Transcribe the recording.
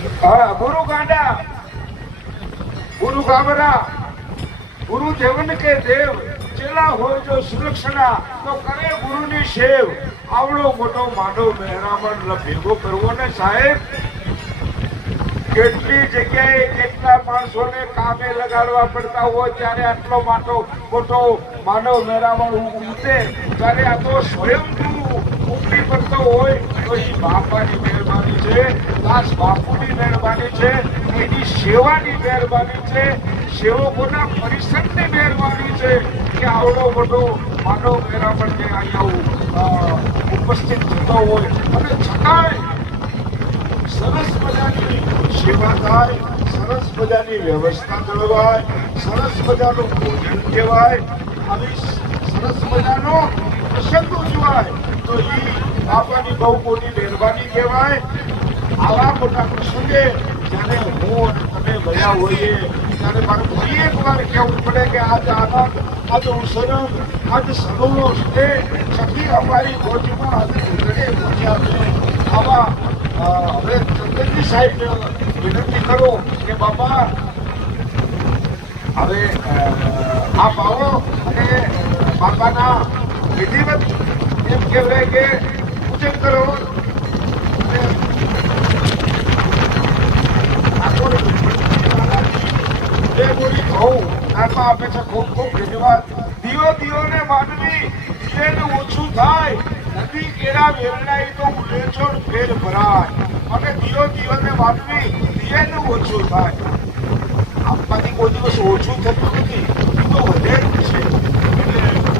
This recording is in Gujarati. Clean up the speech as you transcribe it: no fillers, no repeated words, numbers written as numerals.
હા, ગુરુ ગાંડા, ગુરુ ગાબરા, ગુરુ દેવન કે દેવ, ચેલા હોય જો સુલક્ષણા તો કરે ગુરુની સેવ. આવડો મોટો માનવ મહેરામણ ભેગો કરવો ને સાહેબ, કેટલી જગ્યાએ કેટલા માણસોને કામે લગાડવા પડતા હોય ત્યારે આટલો મોટો માનવ મહેરામણ ઉમટે ત્યારે આ તો સ્વયંભૂ ઉપડી પડતો હોય તો એ બાપાની મહેરબાની છે, દાસ બાપુની મહેરબાની છે, એની સેવાની મહેરબાની છે, સેવકોના પરિશ્રમની મહેરબાની છે કે આવડો મોટો માનવ મહેરામણ જે અહીંયા ઉપસ્થિત થતો હોય અને છતાંય સરસ મજાની સેવા થાય, સરસ મજાની વ્યવસ્થા જળવાય, સરસ મજાનું ભોજન કહેવાય, આવી સરસ મજાનો પ્રસંગ ઉજવાય તો એ બાપાની બહુ મોટી મહેરબાની કહેવાય. આવા મોટા પ્રસંગે જ્યારે હું અને તમે ગયા હોઈએ ત્યારે મારે ફરી એક વાર કહેવું પડે કે આજ આનંદ, આજ ઉસરમ, આજ સગવડો છે છકી અમારી ભોજમાં આજે ઘરે પહોંચ્યા છે. આવા હવે ચંદનજી સાહેબ વિનંતી કરો કે બાપા હવે આપ આવો અને બાપાના વિધિવત એમ કહેવાય કે પૂજન કરો. આપે છે ખૂબ ખૂબ ધન્યવાદ. દિયો ને માનવી દિયેનું ઓછું થાય, નદી કેળા વેરણાઈ તો ઉલેચોડ ફેર ભરાય. અને દિયો ને માનવી દિયેનું ઓછું થાય. આપવાથી કોઈ દિવસ ઓછું થતું નથી, તો વધે જ છે.